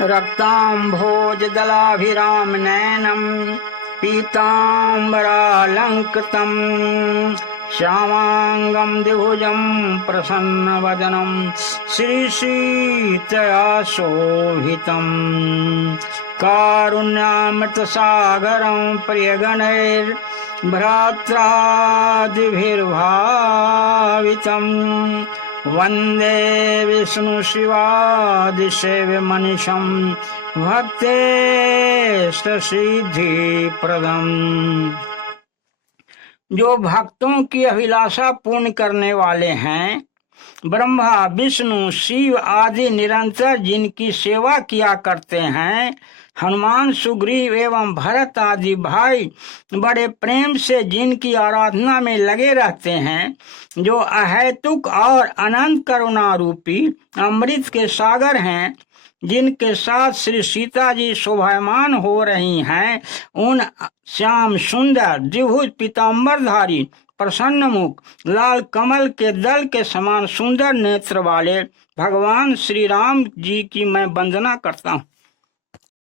रक्ताम्भोजदलाभिराम नयनम् पीताम्बरालङ्कृतम् श्यामाङ्गं द्विभुजं प्रसन्नवदनं श्रीसीतया शोभितम् कारुण्यामृतसागरं प्रियगणैर्भ्रात्रादिभिर्भावितम् वन्दे विष्णुशिवादिसेव्यमनिशं भक्तेष्टसिद्धिप्रदम्। जो भक्तों की अभिलाषा पूर्ण करने वाले हैं, ब्रह्मा विष्णु शिव आदि निरंतर जिनकी सेवा किया करते हैं, हनुमान सुग्रीव एवं भरत आदि भाई बड़े प्रेम से जिनकी आराधना में लगे रहते हैं, जो अहेतुक और अनंत करुणा रूपी अमृत के सागर हैं, जिनके साथ श्री सीता जी शोभायमान हो रही हैं, उन श्याम सुंदर द्विभुज पीताम्बरधारी प्रसन्न मुख लाल कमल के दल के समान सुंदर नेत्र वाले भगवान श्री राम जी की मैं वंदना करता हूँ।